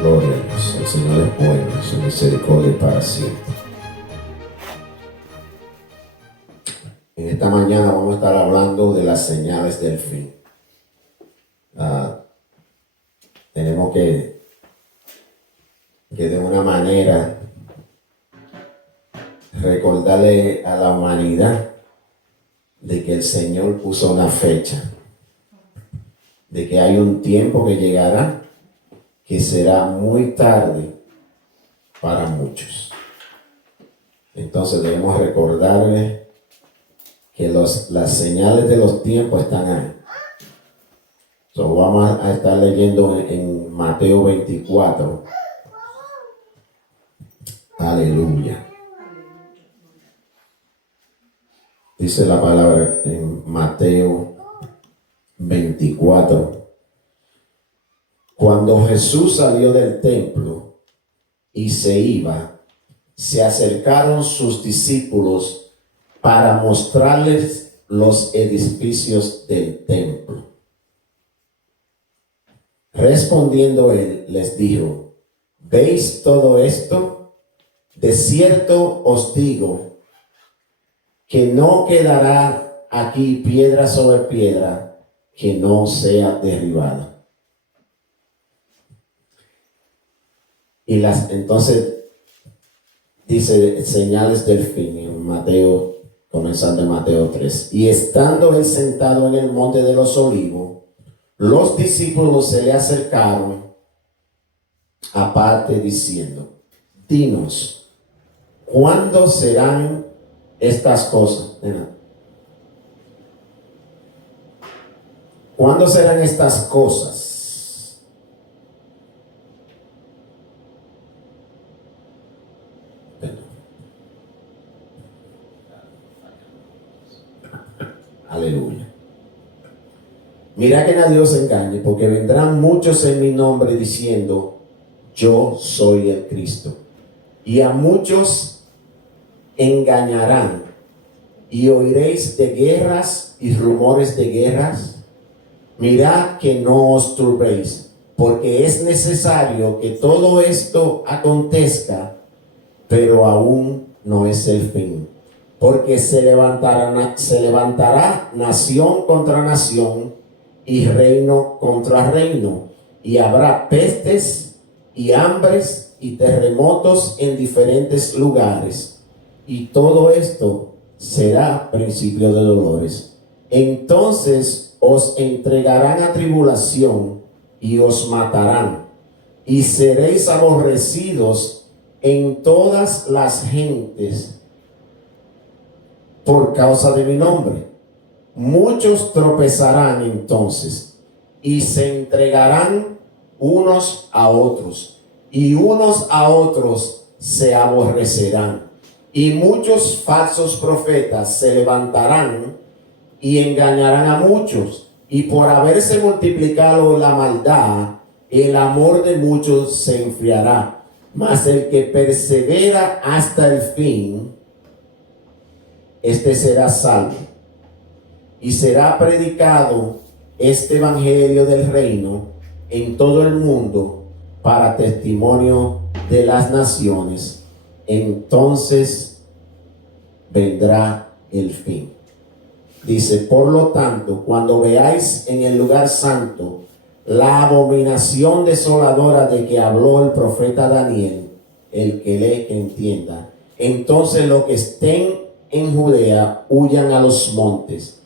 Gloria a Dios. El Señor es bueno, su misericordia para siempre. En esta mañana vamos a estar hablando de las señales del fin. Tenemos que de una manera recordarle a la humanidad de que el Señor puso una fecha, de que hay un tiempo que llegará que será muy tarde para muchos. Entonces debemos recordarle que las señales de los tiempos están ahí. So, vamos a estar leyendo en Mateo 24. Aleluya. Dice la palabra en Mateo 24. Cuando Jesús salió del templo y se iba, se acercaron sus discípulos para mostrarles los edificios del templo. Respondiendo él, les dijo: ¿veis todo esto? De cierto os digo que no quedará aquí piedra sobre piedra que no sea derribada. Y entonces dice señales del fin en Mateo, comenzando en Mateo 3. Y estando él sentado en el monte de los olivos, los discípulos se le acercaron aparte diciendo: dinos, ¿cuándo serán estas cosas? ¿Cuándo serán estas cosas? Aleluya. Mira que nadie os engañe, porque vendrán muchos en mi nombre diciendo: yo soy el Cristo. Y a muchos engañarán. Y oiréis de guerras y rumores de guerras. Mirad que no os turbéis, porque es necesario que todo esto acontezca, pero aún no es el fin. Porque se levantará nación contra nación y reino contra reino, y habrá pestes y hambres y terremotos en diferentes lugares, y todo esto será principio de dolores. Entonces os entregarán a tribulación y os matarán, y seréis aborrecidos en todas las gentes por causa de mi nombre. Muchos tropezarán entonces y se entregarán unos a otros, y unos a otros se aborrecerán. Y muchos falsos profetas se levantarán y engañarán a muchos. Y por haberse multiplicado la maldad, el amor de muchos se enfriará. Mas el que persevera hasta el fin, este será salvo. Y será predicado este evangelio del reino en todo el mundo para testimonio de las naciones. Entonces vendrá el fin. Dice: por lo tanto, cuando veáis en el lugar santo la abominación desoladora de que habló el profeta Daniel, el que lee que entienda, entonces los que estén en Judea huyan a los montes.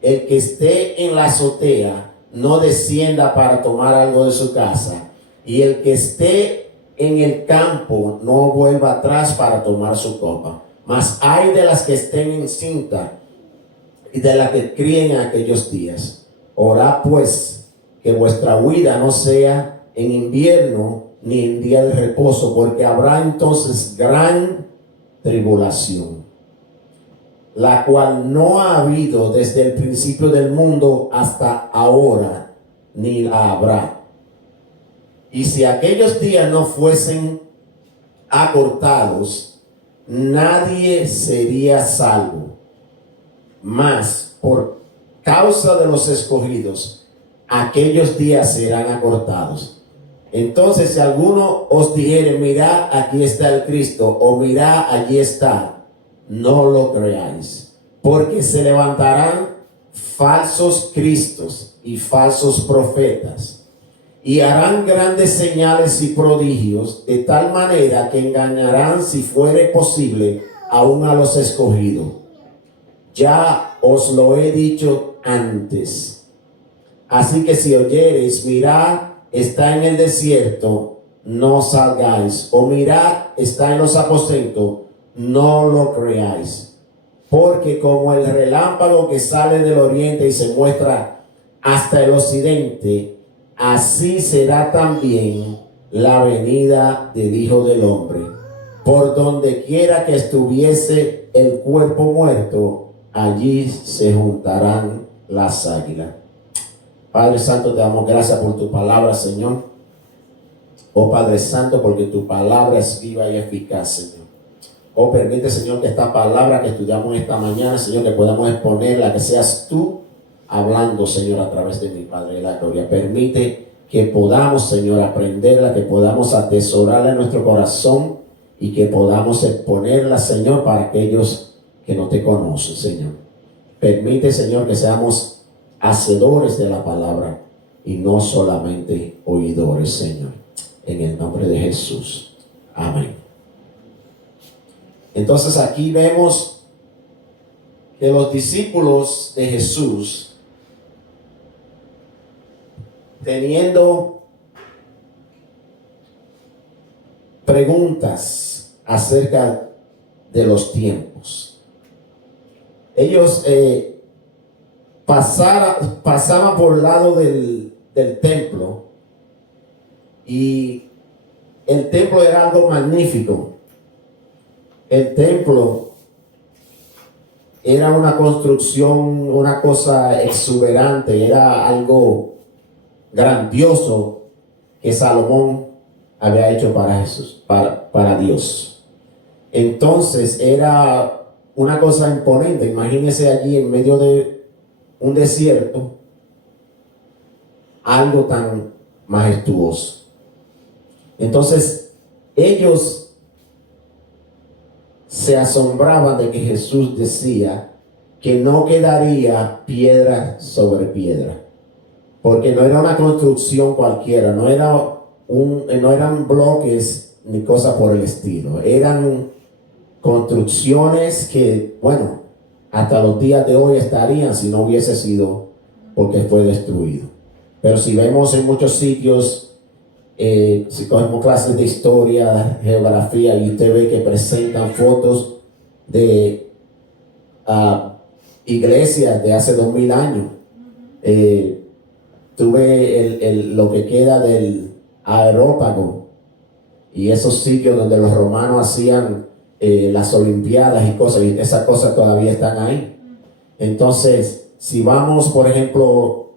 El que esté en la azotea no descienda para tomar algo de su casa, y el que esté en el campo no vuelva atrás para tomar su copa. Mas ay de las que estén encinta y de las que críen en aquellos días. Orad pues que vuestra huida no sea en invierno ni en día de reposo, porque habrá entonces gran tribulación, la cual no ha habido desde el principio del mundo hasta ahora, ni la habrá. Y si aquellos días no fuesen acortados, nadie sería salvo. Mas por causa de los escogidos, aquellos días serán acortados. Entonces, si alguno os dijere, mirad, aquí está el Cristo, o mirad, allí está, no lo creáis, porque se levantarán falsos cristos y falsos profetas, y harán grandes señales y prodigios, de tal manera que engañarán, si fuere posible, aún a los escogidos. Ya os lo he dicho antes. Así que si oyereis, mirad, está en el desierto, no salgáis. O mirad, está en los aposentos, no lo creáis. Porque como el relámpago que sale del oriente y se muestra hasta el occidente, así será también la venida del Hijo del Hombre. Por donde quiera que estuviese el cuerpo muerto, allí se juntarán las águilas. Padre Santo, te damos gracias por tu palabra, Señor. Oh Padre Santo, porque tu palabra es viva y eficaz, Señor. Oh, permite, Señor, que esta palabra que estudiamos esta mañana, Señor, que podamos exponerla, que seas tú hablando, Señor, a través de mi Padre de la gloria. Permite que podamos, Señor, aprenderla, que podamos atesorarla en nuestro corazón y que podamos exponerla, Señor, para aquellos que no te conocen, Señor. Permite, Señor, que seamos hacedores de la palabra y no solamente oidores, Señor. En el nombre de Jesús. Amén. Entonces aquí vemos que los discípulos de Jesús, teniendo preguntas acerca de los tiempos, ellos pasaban por el lado del templo, y el templo era algo magnífico. El templo era una construcción, una cosa exuberante, era algo grandioso que Salomón había hecho para Jesús, para Dios. Entonces era una cosa imponente. Imagínense allí en medio de un desierto, algo tan majestuoso. Entonces ellos se asombraban de que Jesús decía que no quedaría piedra sobre piedra, porque no era una construcción cualquiera, no eran bloques ni cosas por el estilo, eran construcciones que, bueno, hasta los días de hoy estarían si no hubiese sido porque fue destruido. Pero si vemos en muchos sitios, si cogemos clases de historia, geografía, y usted ve que presentan fotos de iglesias de hace 2000 años. Tuve lo que queda del Areópago y esos sitios donde los romanos hacían las olimpiadas y cosas, y esas cosas todavía están ahí. Entonces, si vamos, por ejemplo,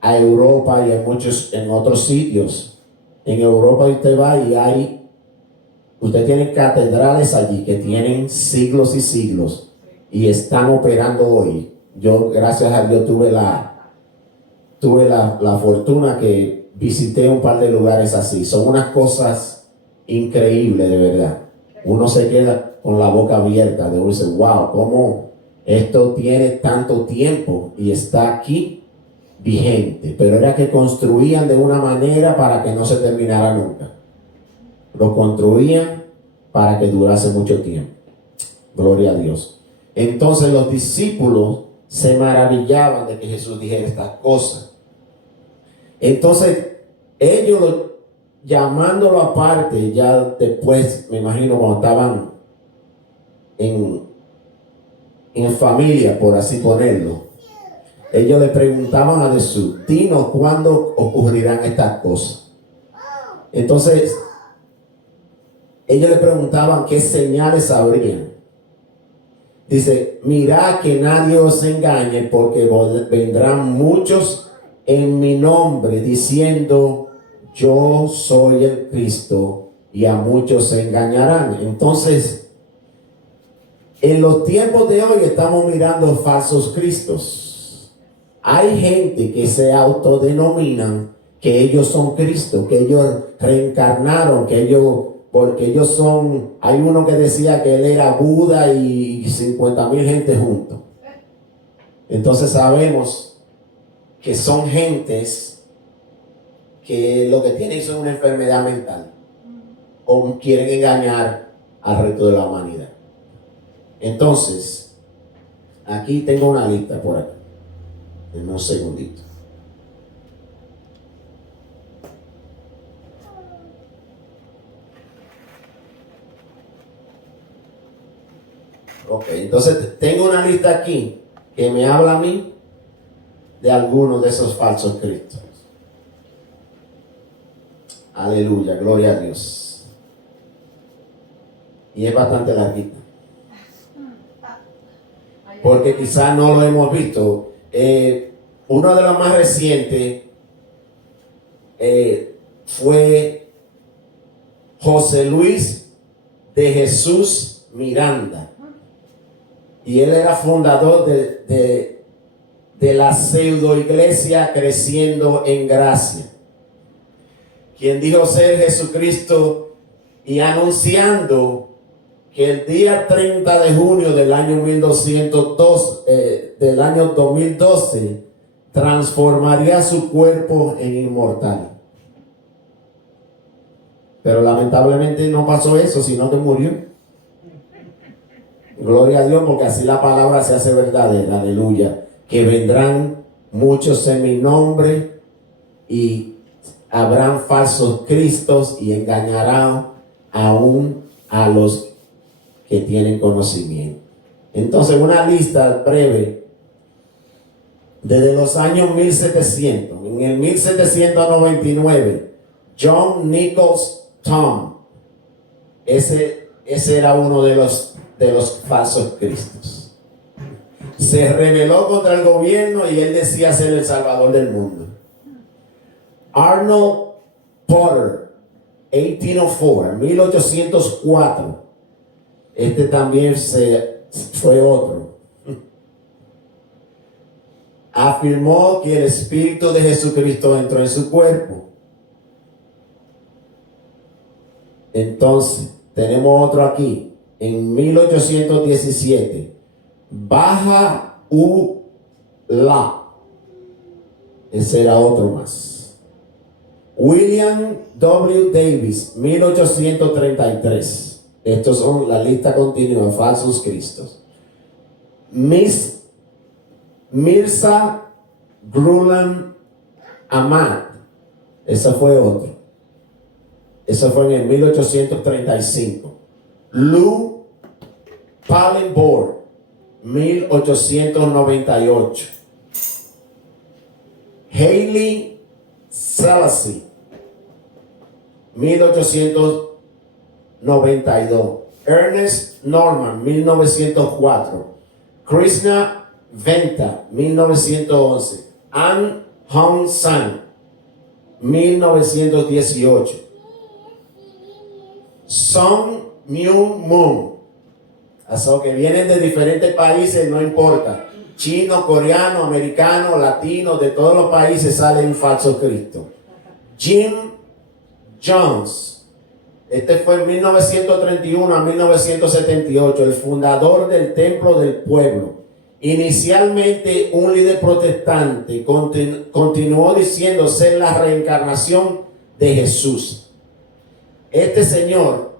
a Europa y en otros sitios, en Europa usted va y usted tiene catedrales allí que tienen siglos y siglos y están operando hoy. Yo, gracias a Dios, tuve la fortuna que visité un par de lugares así. Son unas cosas increíbles, de verdad. Uno se queda con la boca abierta, de uno dice, wow, ¿cómo esto tiene tanto tiempo y está aquí vigente? Pero era que construían de una manera para que no se terminara nunca. Lo construían para que durase mucho tiempo. Gloria a Dios. Entonces los discípulos se maravillaban de que Jesús dijera estas cosas. Entonces ellos, llamándolo aparte, ya después, me imagino, cuando estaban en familia, por así ponerlo, ellos le preguntaban a Jesús, dinos cuándo ocurrirán estas cosas. Entonces ellos le preguntaban qué señales habrían. Dice, mirad que nadie os engañe, porque vendrán muchos en mi nombre diciendo, yo soy el Cristo, y a muchos se engañarán. Entonces, en los tiempos de hoy estamos mirando falsos cristos. Hay gente que se autodenominan que ellos son Cristo, que ellos reencarnaron, porque ellos son, hay uno que decía que él era Buda y 50,000 gente juntos. Entonces sabemos que son gentes que lo que tienen es una enfermedad mental o quieren engañar al resto de la humanidad. Entonces, aquí tengo una lista por acá. En un segundito. Ok, entonces tengo una lista aquí que me habla a mí de algunos de esos falsos cristos. Aleluya, gloria a Dios. Y es bastante larguita. Porque quizás no lo hemos visto. Uno de los más recientes fue José Luis de Jesús Miranda. Y él era fundador de la pseudo iglesia Creciendo en Gracia, quien dijo ser Jesucristo y anunciando que el día 30 de junio del año 2012 transformaría su cuerpo en inmortal. Pero lamentablemente no pasó eso, sino que murió. Gloria a Dios, porque así la palabra se hace verdadera. Aleluya. Que vendrán muchos en mi nombre y habrán falsos cristos y engañarán aún a los que tienen conocimiento. Entonces, una lista breve. Desde los años 1700, en el 1799, John Nichols Tom, ese era uno de los falsos cristos. Se rebeló contra el gobierno y él decía ser el salvador del mundo. Arnold Potter, 1804. Este también fue otro. Afirmó que el Espíritu de Jesucristo entró en su cuerpo. Entonces, tenemos otro aquí. En 1817, Baja Ullah. Ese era otro más. William W. Davis, 1833. Estos son la lista continua de falsos cristos. Mirza Ghulam Ahmad. Ese fue otro. Eso fue en el 1835. Lou Pallenborg, 1898. Haile Selassie, 1892. Ernest Norman, 1904. Krishna Venta, 1911. An Hong San, 1918. Song Myung Moon, así que vienen de diferentes países, no importa, chino, coreano, americano, latino, de todos los países sale un falso Cristo. Jim Jones, este fue en 1931 a 1978, el fundador del Templo del Pueblo. Inicialmente un líder protestante, continuó diciendo ser la reencarnación de Jesús. Este señor,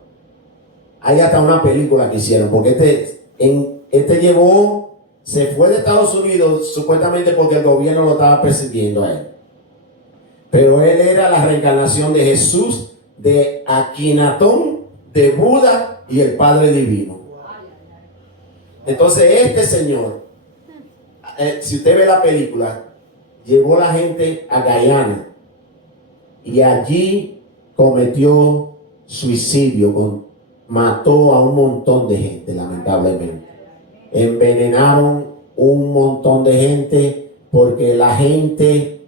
hay hasta una película que hicieron, porque se fue de Estados Unidos supuestamente porque el gobierno lo estaba persiguiendo a él. Pero él era la reencarnación de Jesús, de Akenatón, de Buda y el Padre Divino. Entonces este señor, si usted ve la película, llevó a la gente a Guyana y allí cometió suicidio, mató a un montón de gente, lamentablemente. Envenenaron un montón de gente porque la gente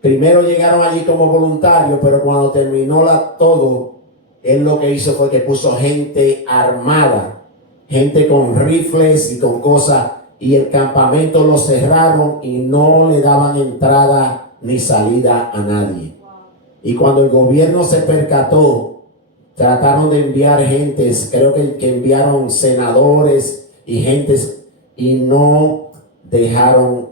primero llegaron allí como voluntarios, pero cuando terminó todo, él lo que hizo fue que puso gente armada, gente con rifles y con cosas, y el campamento lo cerraron y no le daban entrada ni salida a nadie. Y cuando el gobierno se percató, trataron de enviar gentes, creo que enviaron senadores y gentes, y no dejaron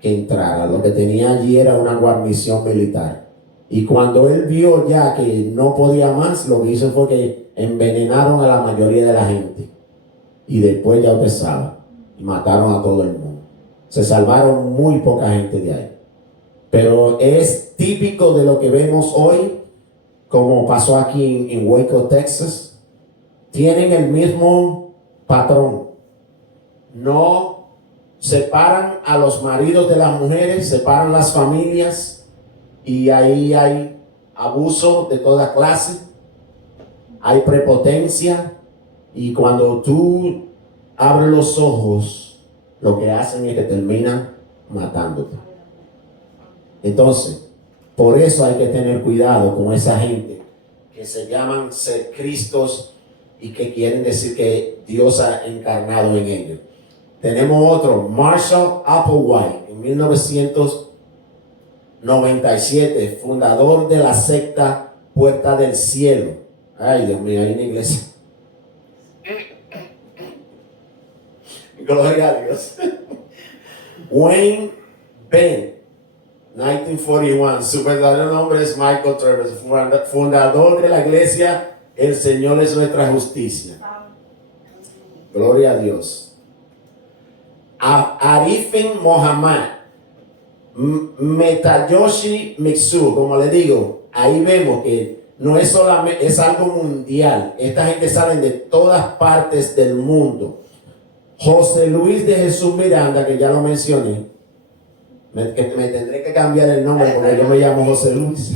que entrara. Lo que tenía allí era una guarnición militar. Y cuando él vio ya que no podía más, lo que hizo fue que envenenaron a la mayoría de la gente. Y después ya usted sabe, y mataron a todo el mundo. Se salvaron muy poca gente de ahí. Pero es típico de lo que vemos hoy, como pasó aquí en Waco, Texas. Tienen el mismo patrón. No separan a los maridos de las mujeres, separan las familias, y ahí hay abuso de toda clase, hay prepotencia, y cuando tú abres los ojos, lo que hacen es que terminan matándote. Entonces, por eso hay que tener cuidado con esa gente que se llaman ser Cristos y que quieren decir que Dios ha encarnado en ellos. Tenemos otro, Marshall Applewhite, en 1997, fundador de la secta Puerta del Cielo. Ay, Dios mío, hay una iglesia. Gloria a Dios. Wayne Bennett, 1941, su verdadero nombre es Michael Travers, fundador de la iglesia El Señor es nuestra justicia. Gloria a Dios. Arifin Mohammad, Metayoshi Mitsu, como le digo, ahí vemos que no es solamente, es algo mundial. Esta gente sale de todas partes del mundo. José Luis de Jesús Miranda, que ya lo mencioné, me tendré que cambiar el nombre porque yo me llamo José Luis.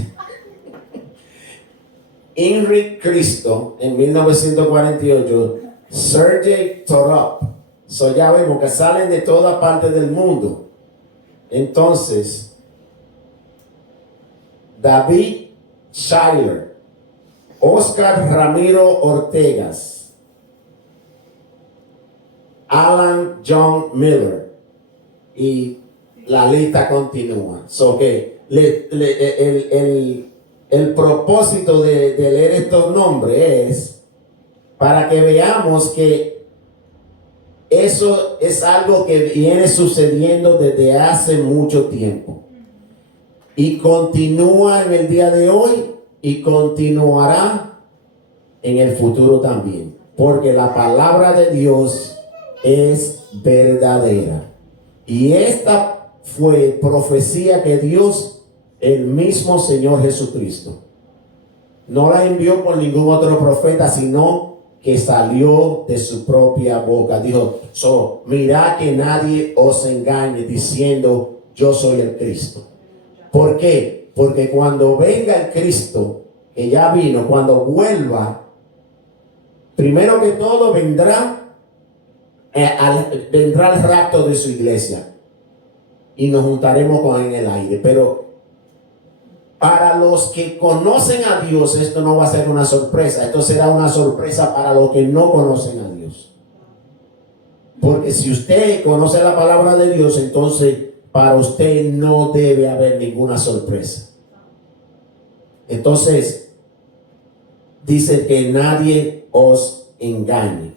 Enrique Cristo, en 1948, Sergei Torop. So ya vemos que salen de todas partes del mundo. Entonces, David Schuyler, Oscar Ramiro Ortegas, Alan John Miller, y la lista continúa. So que el propósito de leer estos nombres es para que veamos que eso es algo que viene sucediendo desde hace mucho tiempo y continúa en el día de hoy y continuará en el futuro también, porque la palabra de Dios es verdadera. Y esta fue profecía que Dios, el mismo Señor Jesucristo, no la envió por ningún otro profeta, sino que salió de su propia boca. Dijo, mirad que nadie os engañe diciendo, yo soy el Cristo. ¿Por qué? Porque cuando venga el Cristo, que ya vino, cuando vuelva, primero que todo vendrá el rapto de su iglesia y nos juntaremos con él en el aire. Pero para los que conocen a Dios, esto no va a ser una sorpresa. Esto será una sorpresa para los que no conocen a Dios. Porque si usted conoce la palabra de Dios, entonces para usted no debe haber ninguna sorpresa. Entonces, dice que nadie os engañe.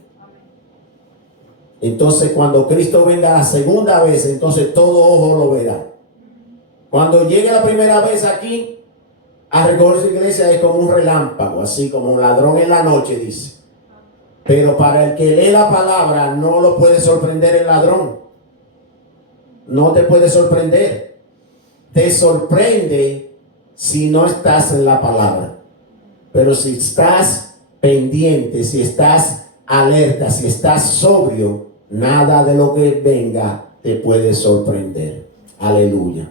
Entonces, cuando Cristo venga la segunda vez, entonces todo ojo lo verá. Cuando llegue la primera vez aquí, a recoger su iglesia es como un relámpago, así como un ladrón en la noche, dice. Pero para el que lee la palabra, no lo puede sorprender el ladrón. No te puede sorprender. Te sorprende si no estás en la palabra. Pero si estás pendiente, si estás alerta, si estás sobrio, nada de lo que venga te puede sorprender. Aleluya.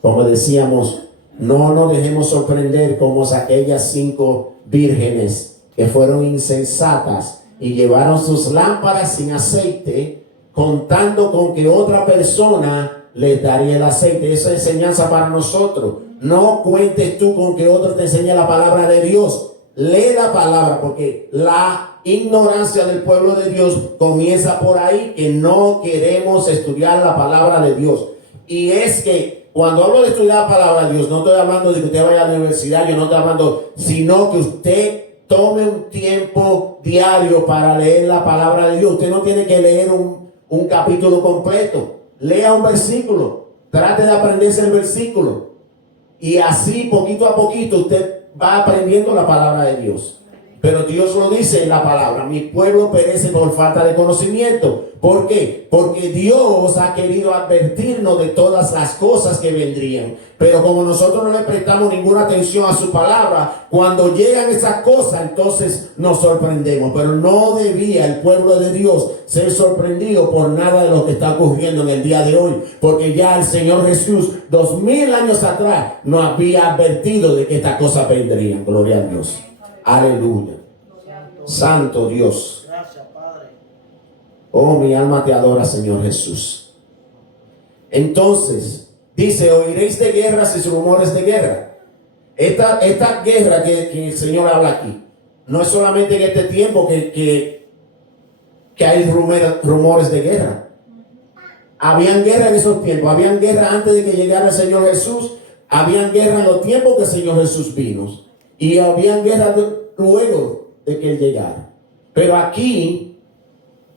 Como decíamos, no nos dejemos sorprender como aquellas 5 vírgenes que fueron insensatas y llevaron sus lámparas sin aceite, contando con que otra persona les daría el aceite. Esa es enseñanza para nosotros. No cuentes tú con que otro te enseñe la palabra de Dios. Lee la palabra, porque la ignorancia del pueblo de Dios comienza por ahí, que no queremos estudiar la palabra de Dios. Y es que cuando hablo de estudiar la palabra de Dios, no estoy hablando de que usted vaya a la universidad, yo no estoy hablando, sino que usted tome un tiempo diario para leer la palabra de Dios. Usted no tiene que leer un capítulo completo. Lea un versículo. Trate de aprenderse el versículo. Y así, poquito a poquito, usted va aprendiendo la palabra de Dios. Pero Dios lo dice en la palabra: mi pueblo perece por falta de conocimiento. ¿Por qué? Porque Dios ha querido advertirnos de todas las cosas que vendrían. Pero como nosotros no le prestamos ninguna atención a su palabra, cuando llegan esas cosas, entonces nos sorprendemos. Pero no debía el pueblo de Dios ser sorprendido por nada de lo que está ocurriendo en el día de hoy. Porque ya el Señor Jesús, 2000 años atrás, nos había advertido de que estas cosas vendrían. Gloria a Dios. Aleluya. Santo Dios. Gracias, Padre. Oh, mi alma te adora, Señor Jesús. Entonces, dice: oiréis de guerras y rumores de guerra. Esta guerra que el Señor habla aquí, no es solamente en este tiempo que hay rumores de guerra. Habían guerra en esos tiempos. Habían guerra antes de que llegara el Señor Jesús. Habían guerra en los tiempos que el Señor Jesús vino. Y habían guerra luego de que Él llegara. Pero aquí,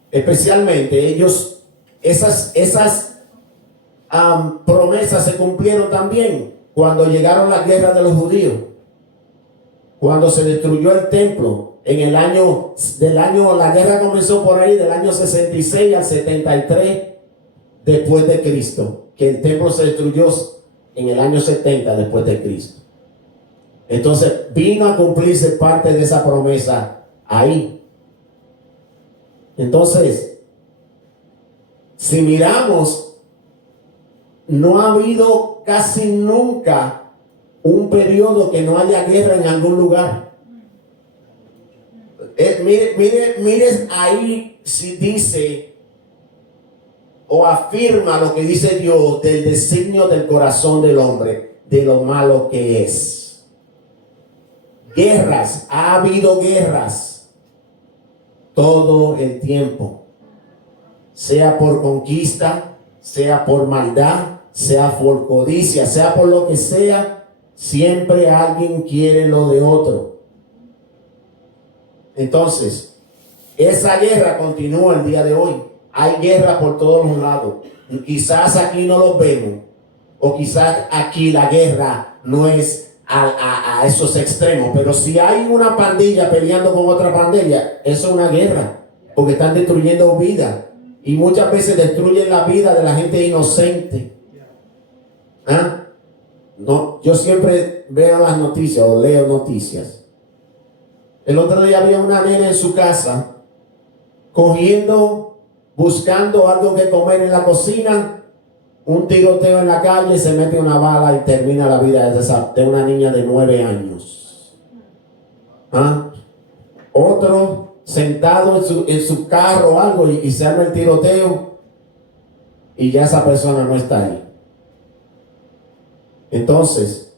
especialmente, esas promesas se cumplieron también cuando llegaron las guerras de los judíos. Cuando se destruyó el templo en la guerra comenzó por ahí del año 66 al 73 después de Cristo, que el templo se destruyó en el año 70 después de Cristo. Entonces vino a cumplirse parte de esa promesa ahí. Entonces, si miramos, no ha habido casi nunca un periodo que no haya guerra en algún lugar. Mire ahí si dice o afirma lo que dice Dios del designio del corazón del hombre, de lo malo que es. Guerras, ha habido guerras todo el tiempo, sea por conquista, sea por maldad, sea por codicia, sea por lo que sea, siempre alguien quiere lo de otro. Entonces, esa guerra continúa el día de hoy. Hay guerra por todos los lados. Quizás aquí no los vemos, o quizás aquí la guerra no es a esos extremos, pero si hay una pandilla peleando con otra pandilla, eso es una guerra, porque están destruyendo vida, y muchas veces destruyen la vida de la gente inocente. No, yo siempre veo las noticias o leo noticias. El otro día había una nena en su casa buscando algo que comer en la cocina. Un tiroteo en la calle, se mete una bala y termina la vida de una niña de 9 años. Otro sentado en su carro o algo y se arma el tiroteo y ya esa persona no está ahí. Entonces,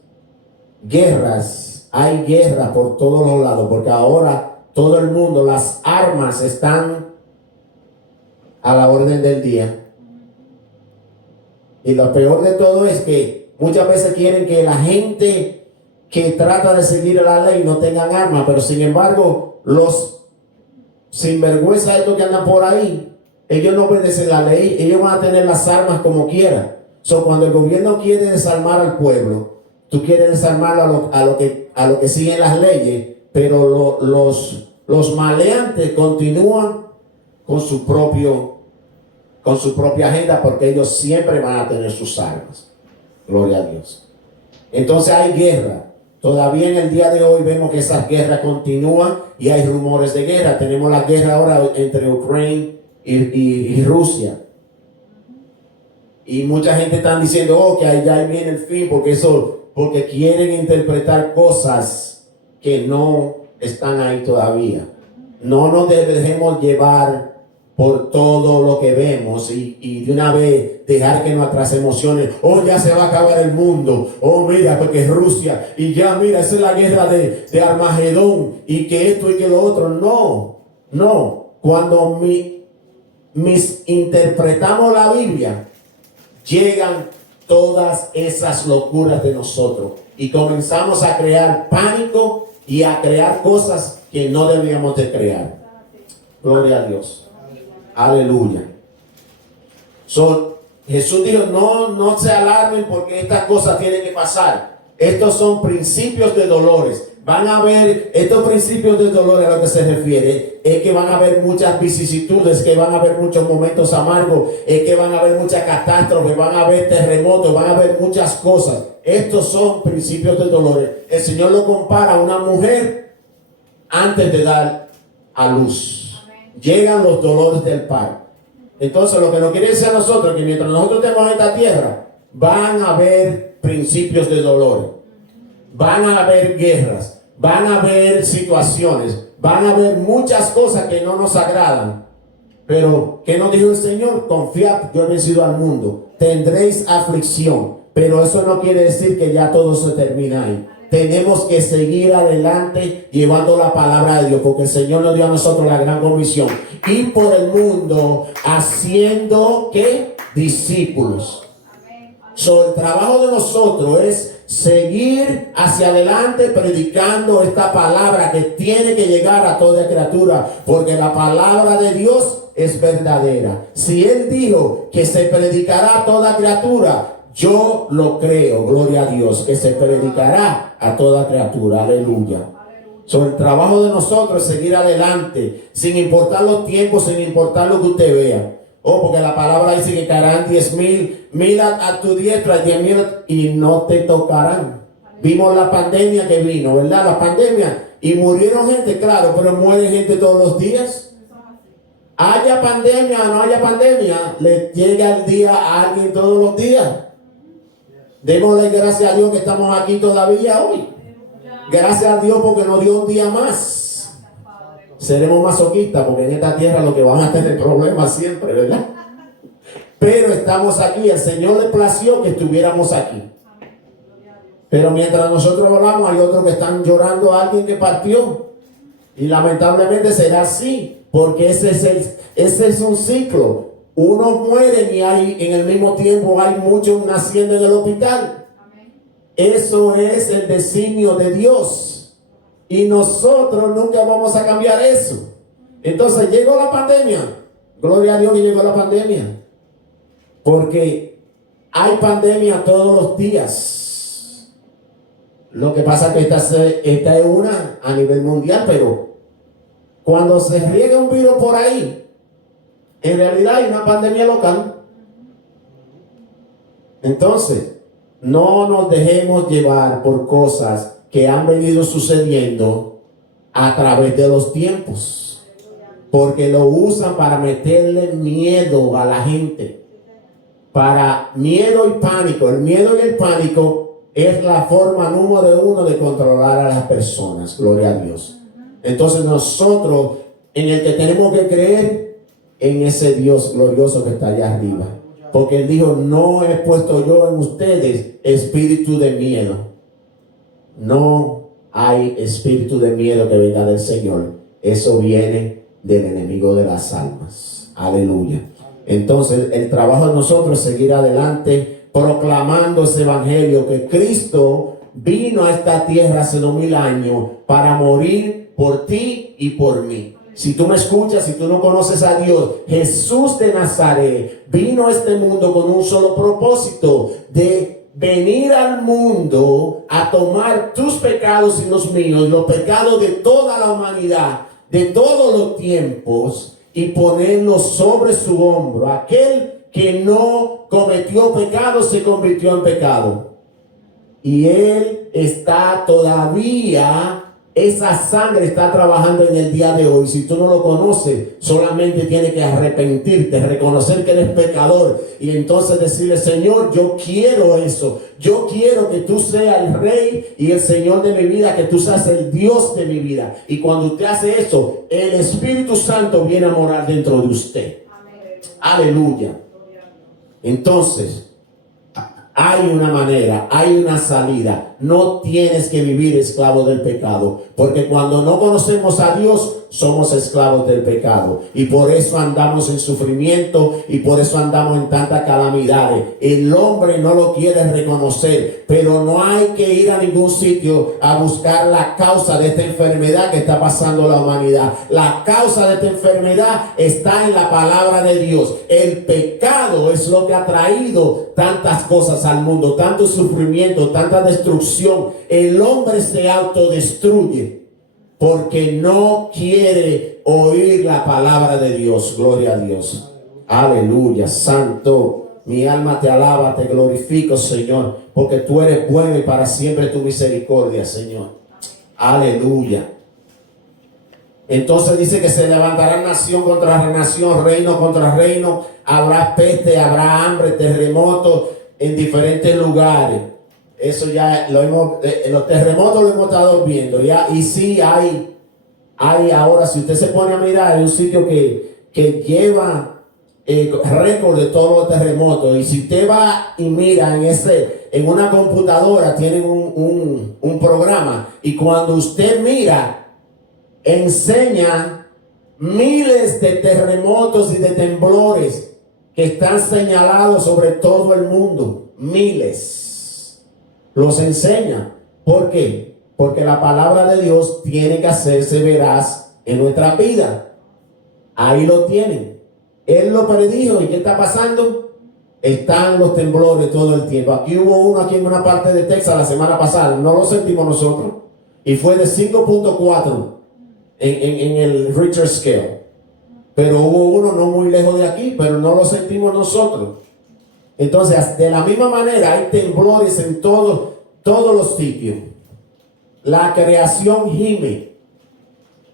hay guerras por todos los lados, porque ahora todo el mundo, las armas están a la orden del día. Y lo peor de todo es que muchas veces quieren que la gente que trata de seguir la ley no tengan armas, pero sin embargo los sinvergüenza estos que andan por ahí, ellos no obedecen la ley, ellos van a tener las armas como quieran. Cuando el gobierno quiere desarmar al pueblo, tú quieres desarmarlo a lo que siguen las leyes, pero los maleantes continúan con su propia agenda, porque ellos siempre van a tener sus armas. Gloria a Dios. Entonces hay guerra. Todavía en el día de hoy vemos que esas guerras continúan y hay rumores de guerra. Tenemos la guerra ahora entre Ucrania y Rusia. Y mucha gente está diciendo que allá viene el fin, porque quieren interpretar cosas que no están ahí todavía. No nos dejemos llevar por todo lo que vemos y de una vez dejar que nuestras emociones, ya se va a acabar el mundo, mira, porque es Rusia, y ya mira, esa es la guerra de Armagedón, y que esto y que lo otro. No, cuando interpretamos la Biblia, llegan todas esas locuras de nosotros y comenzamos a crear pánico y a crear cosas que no debíamos de crear. Gloria a Dios. Aleluya. Jesús dijo, no se alarmen porque estas cosas tienen que pasar. Estos son principios de dolores. Van a haber, estos principios de dolores a lo que se refiere, es que van a haber muchas vicisitudes, que van a haber muchos momentos amargos, es que van a haber muchas catástrofes, van a haber terremotos, van a haber muchas cosas. Estos son principios de dolores. El Señor lo compara a una mujer antes de dar a luz. Llegan los dolores del parto. Entonces lo que nos quiere decir a nosotros, que mientras nosotros estemos en esta tierra, van a haber principios de dolor, van a haber guerras, van a haber situaciones, van a haber muchas cosas que no nos agradan. Pero, ¿qué nos dijo el Señor? Confiad, yo he vencido al mundo. Tendréis aflicción, pero eso no quiere decir que ya todo se termina ahí. Tenemos que seguir adelante llevando la palabra de Dios, porque el Señor nos dio a nosotros la gran comisión. Ir por el mundo haciendo, ¿qué? Discípulos. El trabajo de nosotros es seguir hacia adelante predicando esta palabra que tiene que llegar a toda criatura, porque la palabra de Dios es verdadera. Si Él dijo que se predicará a toda criatura, yo lo creo, gloria a Dios, que se predicará a toda criatura. Aleluya. El trabajo de nosotros es seguir adelante, sin importar los tiempos, sin importar lo que usted vea. Porque la palabra dice que caerán 10,000, mira a tu diestra, 10,000 y no te tocarán. Vimos la pandemia que vino, ¿verdad? La pandemia, y murieron gente, claro, pero muere gente todos los días. Haya pandemia o no haya pandemia, le llega el día a alguien todos los días. Démosle gracias a Dios que estamos aquí todavía hoy. Gracias a Dios porque nos dio un día más. Seremos masoquistas porque en esta tierra lo que van a tener problemas siempre, ¿verdad? Pero estamos aquí, el Señor le plació que estuviéramos aquí. Pero mientras nosotros oramos, hay otros que están llorando a alguien que partió. Y lamentablemente será así, porque ese es un ciclo. Unos mueren y hay, en el mismo tiempo hay muchos naciendo en el hospital. Eso es el designio de Dios. Y nosotros nunca vamos a cambiar eso. Entonces llegó la pandemia. Gloria a Dios que llegó la pandemia. Porque hay pandemia todos los días. Lo que pasa es que esta es una a nivel mundial, pero cuando se riega un virus por ahí, en realidad hay una pandemia local. Entonces, no nos dejemos llevar por cosas que han venido sucediendo a través de los tiempos, porque lo usan para meterle miedo a la gente, para miedo y pánico. El miedo y el pánico es la forma número 1 de controlar a las personas. Gloria a Dios. Entonces nosotros en el que tenemos que creer en ese Dios glorioso que está allá arriba, porque Él dijo: no he puesto yo en ustedes espíritu de miedo. No hay espíritu de miedo que venga del Señor. Eso viene del enemigo de las almas. Aleluya. Entonces el trabajo de nosotros es seguir adelante proclamando ese evangelio, que Cristo vino a esta tierra hace 2000 años para morir por ti y por mí. Si tú me escuchas, si tú no conoces a Dios, Jesús de Nazaret vino a este mundo con un solo propósito: de venir al mundo a tomar tus pecados y los míos, los pecados de toda la humanidad, de todos los tiempos, y ponerlos sobre su hombro. Aquel que no cometió pecado se convirtió en pecado. Y Él está todavía, esa sangre está trabajando en el día de hoy. Si tú no lo conoces, solamente tienes que arrepentirte, reconocer que eres pecador y entonces decirle: Señor, yo quiero eso. Yo quiero que tú seas el Rey y el Señor de mi vida, que tú seas el Dios de mi vida. Y cuando usted hace eso, el Espíritu Santo viene a morar dentro de usted. Amén. Aleluya. Entonces, hay una manera, hay una salida. No tienes que vivir esclavo del pecado, porque cuando no conocemos a Dios, somos esclavos del pecado. Y por eso andamos en sufrimiento y por eso andamos en tantas calamidades. El hombre no lo quiere reconocer, pero no hay que ir a ningún sitio a buscar la causa de esta enfermedad que está pasando la humanidad. La causa de esta enfermedad está en la palabra de Dios. El pecado es lo que ha traído tantas cosas al mundo, tanto sufrimiento, tanta destrucción. El hombre se autodestruye porque no quiere oír la palabra de Dios. Gloria a Dios. Aleluya, santo. Mi alma te alaba, te glorifico, Señor, porque tú eres bueno y para siempre tu misericordia, Señor. Aleluya. Entonces dice que se levantará nación contra nación, reino contra reino. Habrá peste, habrá hambre, terremotos en diferentes lugares. Eso ya lo hemos, los terremotos lo hemos estado viendo ya. Y sí hay ahora, si usted se pone a mirar, hay un sitio que lleva récord de todos los terremotos. Y si usted va y mira en una computadora, tienen un programa. Y cuando usted mira, enseña miles de terremotos y de temblores que están señalados sobre todo el mundo. Miles. Los enseña. ¿Por qué? Porque la palabra de Dios tiene que hacerse veraz en nuestra vida. Ahí lo tienen. Él lo predijo. ¿Y qué está pasando? Están los temblores todo el tiempo. Aquí hubo uno aquí en una parte de Texas la semana pasada. No lo sentimos nosotros. Y fue de 5.4 en el Richter Scale. Pero hubo uno no muy lejos de aquí, pero no lo sentimos nosotros. Entonces, de la misma manera, hay temblores en todos los sitios. La creación gime.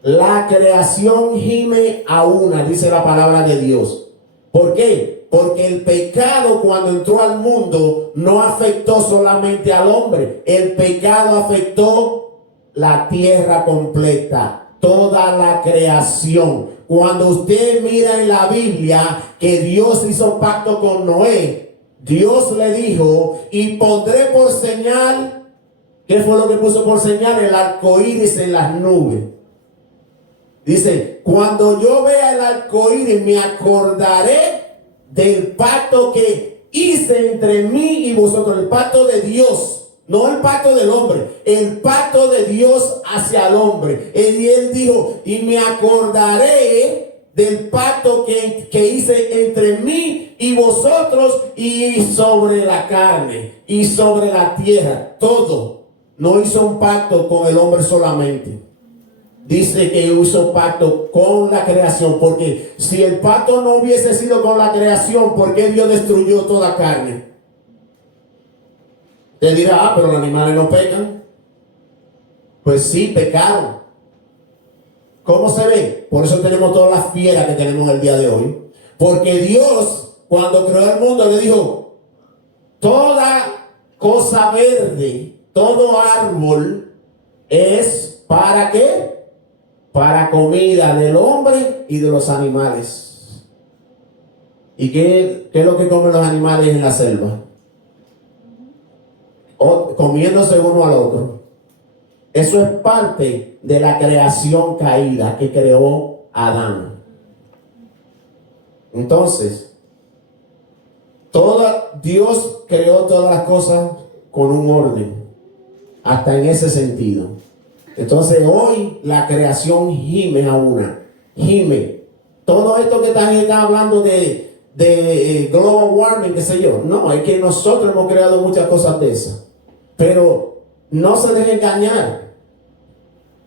La creación gime a una, dice la palabra de Dios. ¿Por qué? Porque el pecado cuando entró al mundo no afectó solamente al hombre. El pecado afectó la tierra completa, toda la creación. Cuando usted mira en la Biblia que Dios hizo pacto con Noé, Dios le dijo, y pondré por señal, ¿qué fue lo que puso por señal? El arco iris en las nubes. Dice, cuando yo vea el arco iris me acordaré del pacto que hice entre mí y vosotros, el pacto de Dios, no el pacto del hombre, el pacto de Dios hacia el hombre. Y él dijo, y me acordaré del pacto que hice entre mí y vosotros y sobre la carne y sobre la tierra, todo. No hizo un pacto con el hombre solamente. Dice que hizo pacto con la creación, porque si el pacto no hubiese sido con la creación, ¿por qué Dios destruyó toda carne? Te dirá, pero los animales no pecan. Pues sí, pecaron. ¿Cómo se ve? Por eso tenemos todas las fieras que tenemos el día de hoy. Porque Dios, cuando creó el mundo, le dijo, toda cosa verde, todo árbol es ¿para qué? Para comida del hombre y de los animales. ¿Y qué es lo que comen los animales en la selva? Comiéndose uno al otro. Eso es parte de la creación caída que creó Adán. Entonces, Dios creó todas las cosas con un orden, hasta en ese sentido. Entonces hoy la creación gime a una, gime. Todo esto que están hablando de global warming, qué sé yo, no, es que nosotros hemos creado muchas cosas de esas. Pero no se dejen engañar.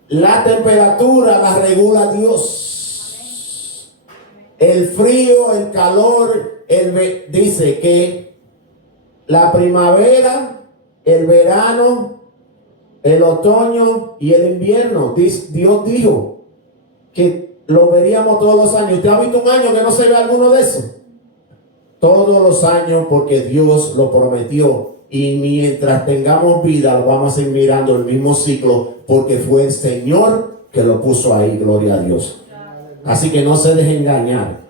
La temperatura la regula Dios. El frío, el calor, dice que la primavera, el verano, el otoño y el invierno, Dios dijo que lo veríamos todos los años. ¿Usted ha visto un año que no se ve alguno de esos? Todos los años, porque Dios lo prometió. Y mientras tengamos vida, lo vamos a seguir mirando el mismo ciclo, porque fue el Señor que lo puso ahí, gloria a Dios. Así que no se deje engañar.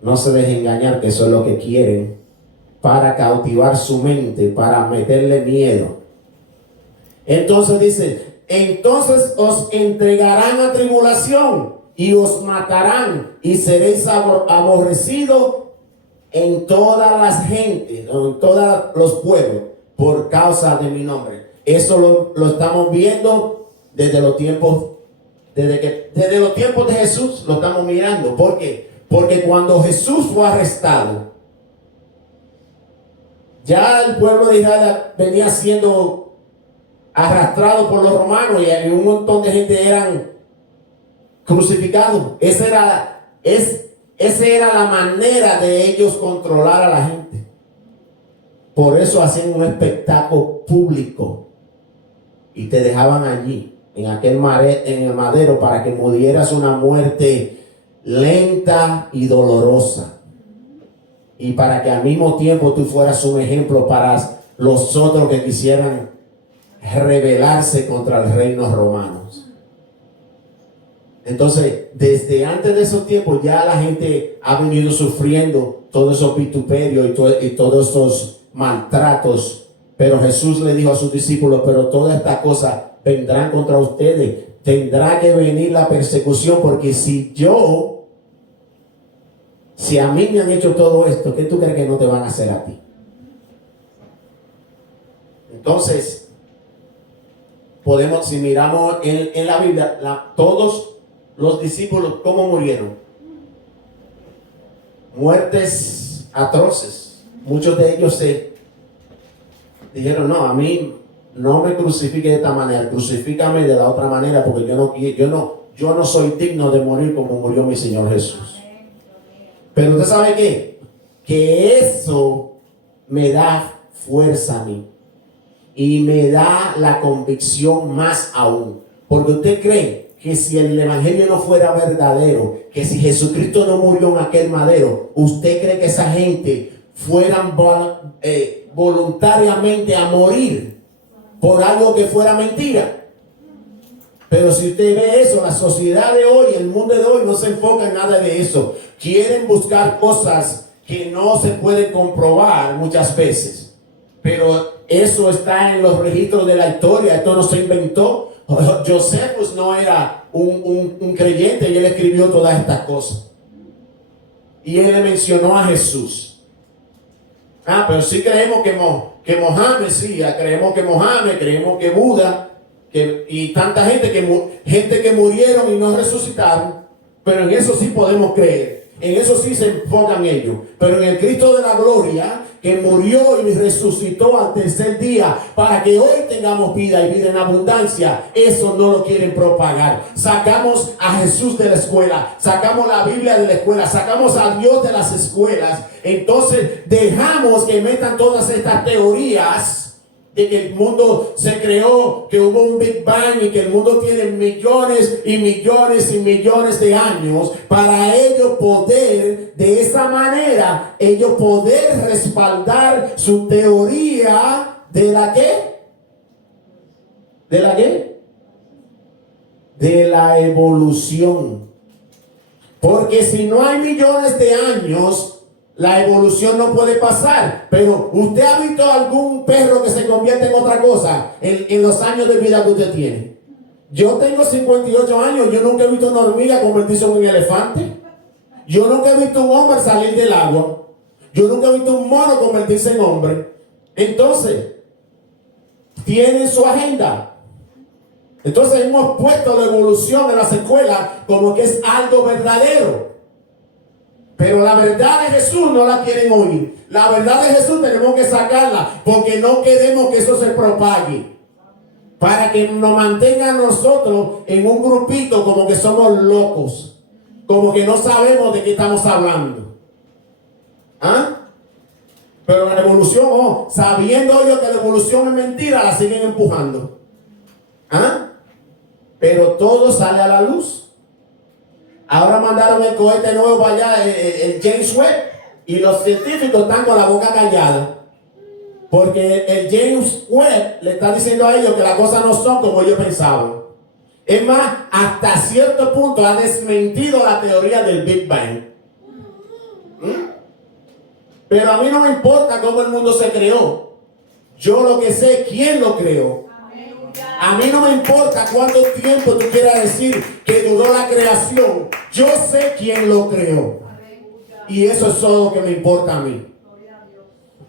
No se deje engañar, que eso es lo que quieren para cautivar su mente, para meterle miedo. Entonces dice, entonces os entregarán a tribulación y os matarán y seréis aborrecidos en todas las gentes, en todos los pueblos, por causa de mi nombre. Eso lo estamos viendo desde los tiempos, desde los tiempos de Jesús lo estamos mirando. ¿Por qué? Porque cuando Jesús fue arrestado, ya el pueblo de Israel venía siendo arrastrado por los romanos y un montón de gente eran crucificados. Esa era la manera de ellos controlar a la gente. Por eso hacían un espectáculo público y te dejaban allí en el madero para que murieras una muerte lenta y dolorosa, y para que al mismo tiempo tú fueras un ejemplo para los otros que quisieran rebelarse contra el reino romano. Entonces, desde antes de esos tiempos ya la gente ha venido sufriendo todos esos vituperios y todos esos maltratos. Pero Jesús le dijo a sus discípulos: pero todas estas cosas vendrán contra ustedes. Tendrá que venir la persecución, porque si a mí me han hecho todo esto, ¿qué tú crees que no te van a hacer a ti? Entonces, si miramos en la Biblia, todos los discípulos, ¿cómo murieron? Muertes atroces. Muchos de ellos se dijeron: no, a mí no me crucifique de esta manera, crucifícame de la otra manera, porque yo no soy digno de morir como murió mi Señor Jesús. Pero usted sabe qué, que eso me da fuerza a mí y me da la convicción más aún, porque usted cree que si el evangelio no fuera verdadero, que si Jesucristo no murió en aquel madero, ¿usted cree que esa gente fueran voluntariamente a morir por algo que fuera mentira? Pero si usted ve eso, la sociedad de hoy, el mundo de hoy no se enfoca en nada de eso. Quieren buscar cosas que no se pueden comprobar muchas veces. Pero eso está en los registros de la historia. Esto no se inventó. Josephus no era un creyente y él escribió todas estas cosas. Y él le mencionó a Jesús. Pero sí creemos que Mohammed, sí, creemos que Mohammed, creemos que Buda, y tanta gente que murieron y no resucitaron. Pero en eso sí podemos creer. En eso sí se enfocan ellos. Pero en el Cristo de la gloria, que murió y resucitó al tercer día para que hoy tengamos vida y vida en abundancia, eso no lo quieren propagar. Sacamos a Jesús de la escuela, sacamos la Biblia de la escuela, sacamos a Dios de las escuelas. Entonces dejamos que metan todas estas teorías de que el mundo se creó, que hubo un Big Bang y que el mundo tiene millones y millones y millones de años, para ellos poder, de esa manera, ellos poder respaldar su teoría de la ¿qué? ¿De la qué? De la evolución. Porque si no hay millones de años, la evolución no puede pasar. Pero ¿usted ha visto algún perro que se convierte en otra cosa en los años de vida que usted tiene? Yo tengo 58 años. Yo nunca he visto una hormiga convertirse en un elefante. Yo nunca he visto un hombre salir del agua. Yo nunca he visto un mono convertirse en hombre. Entonces, tienen su agenda. Entonces hemos puesto la evolución en las escuelas como que es algo verdadero. Pero la verdad de Jesús no la quieren oír. La verdad de Jesús tenemos que sacarla, porque no queremos que eso se propague. Para que nos mantengan nosotros en un grupito como que somos locos. Como que no sabemos de qué estamos hablando. Pero la evolución, sabiendo ellos que la evolución es mentira, la siguen empujando. Pero todo sale a la luz. Ahora mandaron el cohete nuevo para allá, el James Webb, y los científicos están con la boca callada. Porque el James Webb le está diciendo a ellos que las cosas no son como ellos pensaban. Es más, hasta cierto punto ha desmentido la teoría del Big Bang. Pero a mí no me importa cómo el mundo se creó. Yo lo que sé es quién lo creó. A mí no me importa cuánto tiempo tú quieras decir que duró la creación. Yo sé quién lo creó. Y eso es todo lo que me importa a mí.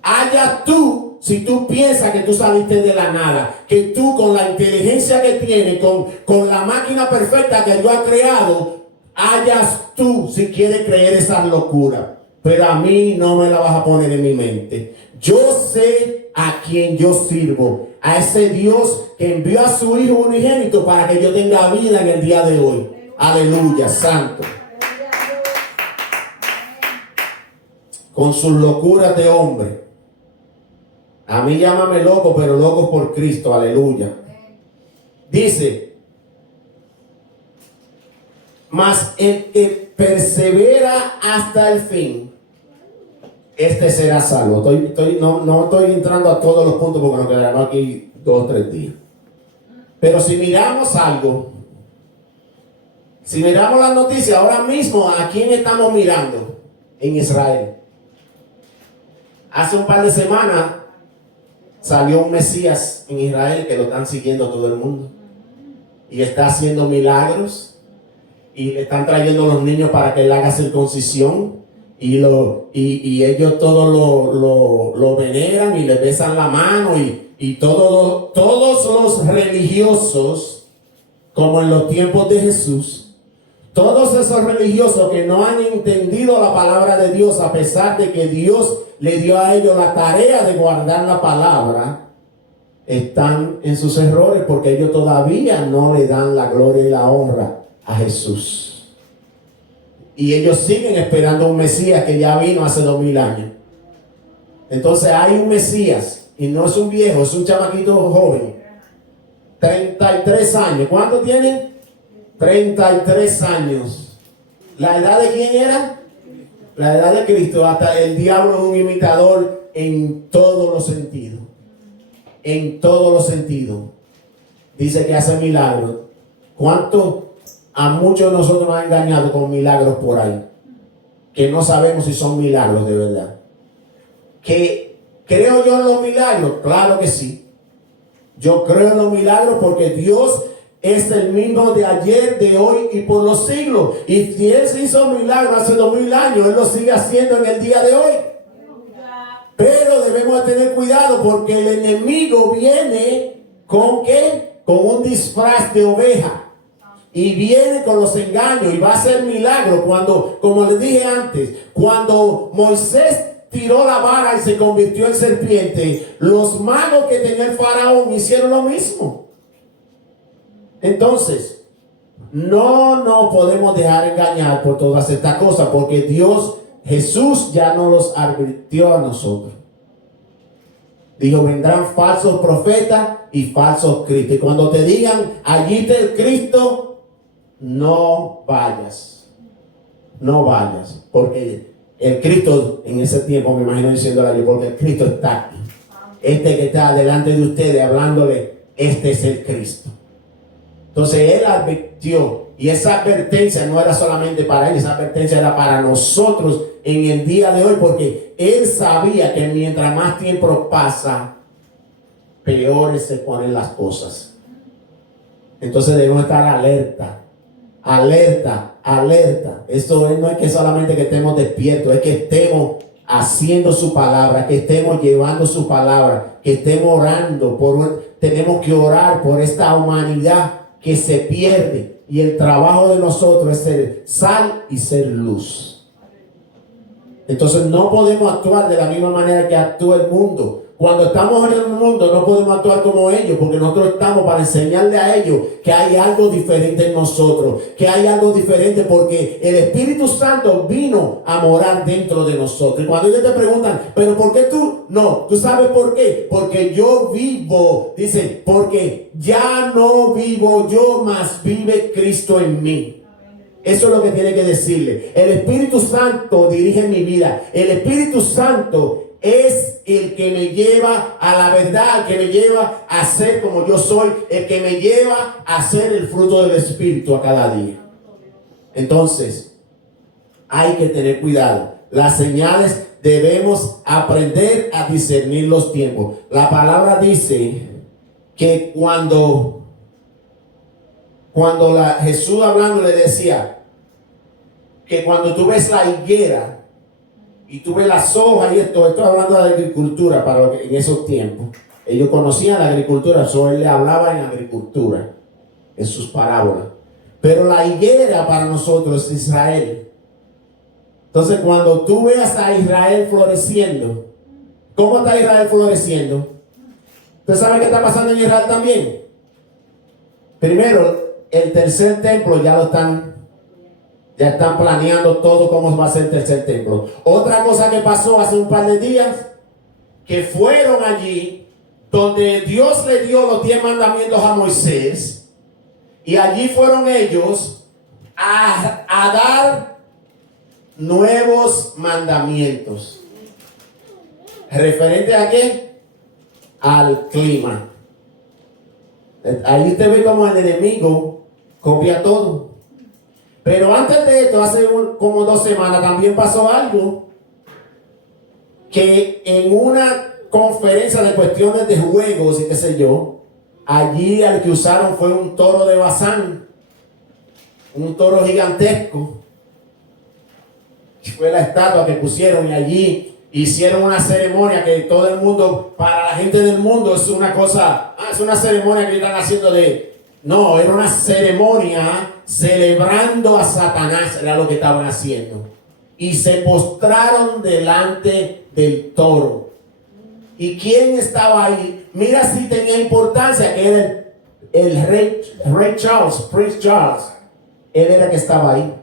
Allá tú, si tú piensas que tú saliste de la nada, que tú con la inteligencia que tienes, con la máquina perfecta que Dios ha creado, hayas tú si quieres creer esa locura. Pero a mí no me la vas a poner en mi mente. Yo sé a quién yo sirvo, a ese Dios que envió a su Hijo unigénito para que yo tenga vida en el día de hoy. Aleluya, santo. Con sus locuras de hombre. A mí llámame loco, pero loco por Cristo. Aleluya. Dice, mas el que persevera hasta el fin, este será salvo. No estoy entrando a todos los puntos porque nos quedaremos aquí 2 o 3 días. Pero si miramos algo, si miramos las noticias, ahora mismo, ¿a quién estamos mirando? En Israel. Hace un par de semanas salió un Mesías en Israel que lo están siguiendo todo el mundo. Y está haciendo milagros. Y le están trayendo los niños para que él haga circuncisión. Y ellos todos lo veneran y le besan la mano. Y todos los religiosos, como en los tiempos de Jesús, todos esos religiosos que no han entendido la palabra de Dios, a pesar de que Dios le dio a ellos la tarea de guardar la palabra, están en sus errores porque ellos todavía no le dan la gloria y la honra a Jesús. Y ellos siguen esperando un Mesías que ya vino hace 2000 años. Entonces hay un Mesías, y no es un viejo, es un chamaquito joven. 33 años. ¿Cuánto tiene? 33 años. ¿La edad de quién era? La edad de Cristo. Hasta el diablo es un imitador en todos los sentidos. En todos los sentidos. Dice que hace milagros. ¿Cuánto? A muchos de nosotros nos han engañado con milagros por ahí, que no sabemos si son milagros de verdad. ¿Que creo yo en los milagros? Claro que sí. Yo creo en los milagros porque Dios es el mismo de ayer, de hoy y por los siglos. Y si Él se hizo milagros hace 2000 años, Él lo sigue haciendo en el día de hoy. Pero debemos tener cuidado porque el enemigo viene ¿con qué? Con un disfraz de oveja. Y viene con los engaños y va a hacer milagro cuando, como les dije antes, cuando Moisés tiró la vara y se convirtió en serpiente, los magos que tenía el faraón hicieron lo mismo. Entonces, no nos podemos dejar engañar por todas estas cosas porque Jesús ya nos los advirtió a nosotros. Dijo, vendrán falsos profetas y falsos cristos. Y cuando te digan, allí está el Cristo, no vayas. No vayas. Porque el Cristo en ese tiempo, me imagino diciéndole yo, porque el Cristo está aquí. Este que está delante de ustedes hablándole, este es el Cristo. Entonces Él advirtió. Y esa advertencia no era solamente para Él, esa advertencia era para nosotros en el día de hoy. Porque Él sabía que mientras más tiempo pasa, peores se ponen las cosas. Entonces debemos estar alerta. Alerta, alerta. Esto no es que solamente que estemos despiertos, es que estemos haciendo su palabra, que estemos llevando su palabra, que estemos orando. Tenemos que orar por esta humanidad que se pierde. Y el trabajo de nosotros es ser sal y ser luz. Entonces no podemos actuar de la misma manera que actúa el mundo. Cuando estamos en el mundo no podemos actuar como ellos, porque nosotros estamos para enseñarle a ellos que hay algo diferente en nosotros, que hay algo diferente porque el Espíritu Santo vino a morar dentro de nosotros. Y cuando ellos te preguntan, ¿pero por qué tú? No, ¿tú sabes por qué? Porque yo vivo, dice, porque ya no vivo yo, mas vive Cristo en mí. Eso es lo que tiene que decirle. El Espíritu Santo dirige mi vida. El Espíritu Santo es el que me lleva a la verdad, el que me lleva a ser como yo soy, el que me lleva a ser el fruto del Espíritu a cada día. Entonces, hay que tener cuidado. Las señales, debemos aprender a discernir los tiempos. La palabra dice que cuando cuando Jesús hablando le decía que cuando tú ves la higuera y tú ves las hojas y estoy hablando de agricultura en esos tiempos. Ellos conocían la agricultura, solo él le hablaba en agricultura, en sus parábolas. Pero la higuera para nosotros es Israel. Entonces cuando tú veas a Israel floreciendo, ¿cómo está Israel floreciendo? ¿Usted sabe qué está pasando en Israel también? Primero, el tercer templo ya están planeando todo cómo va a ser el tercer templo. Otra cosa que pasó hace un par de días, que fueron allí donde Dios le dio los 10 mandamientos a Moisés, y allí fueron ellos a dar nuevos mandamientos. ¿Referente a qué? Al clima. Ahí usted ve como el enemigo copia todo. Pero antes de esto, hace como 2 semanas, también pasó algo que en una conferencia de cuestiones de juegos y qué sé yo, allí al que usaron fue un toro de Bazán, un toro gigantesco. Fue la estatua que pusieron y allí hicieron una ceremonia que todo el mundo, para la gente del mundo es una cosa, es una ceremonia que están haciendo no, era una ceremonia celebrando a Satanás, era lo que estaban haciendo. Y se postraron delante del toro. ¿Y quién estaba ahí? Mira si tenía importancia, que era el rey Charles, Prince Charles. Él era el que estaba ahí.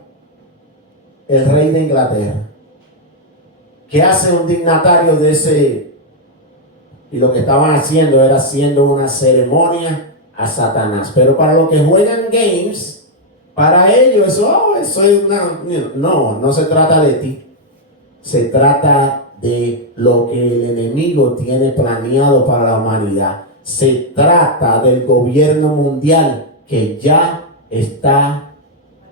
El rey de Inglaterra. ¿Qué hace un dignatario de ese? Y lo que estaban haciendo era haciendo una ceremonia a Satanás. Pero para los que juegan games, para ellos eso es una... No se trata de ti. Se trata de lo que el enemigo tiene planeado para la humanidad. Se trata del gobierno mundial que ya está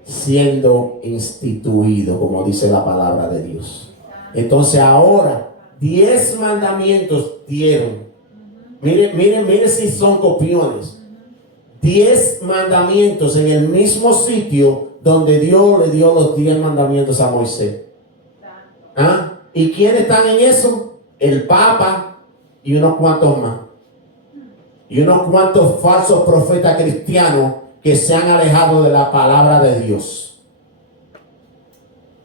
siendo instituido, como dice la palabra de Dios. Entonces ahora 10 mandamientos dieron. Miren si son copiones. 10 mandamientos en el mismo sitio donde Dios le dio los 10 mandamientos a Moisés. ¿Ah? ¿Y quiénes están en eso? El Papa y unos cuantos más. Y unos cuantos falsos profetas cristianos que se han alejado de la palabra de Dios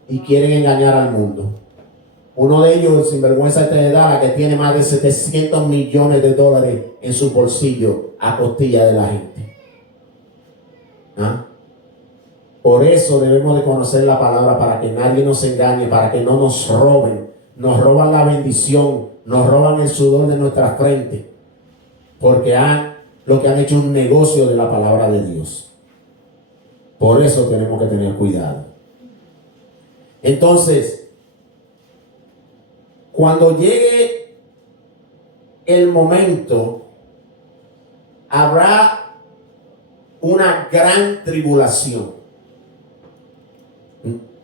y quieren engañar al mundo. Uno de ellos, el sinvergüenza de Dallas, que tiene más de 700 millones de dólares en su bolsillo a costilla de la gente. ¿Ah? Por eso debemos de conocer la palabra, para que nadie nos engañe, para que no nos roben. Nos roban la bendición, nos roban el sudor de nuestra frente, porque lo que han hecho un negocio de la palabra de Dios. Por eso tenemos que tener cuidado. Entonces, cuando llegue el momento, habrá una gran tribulación.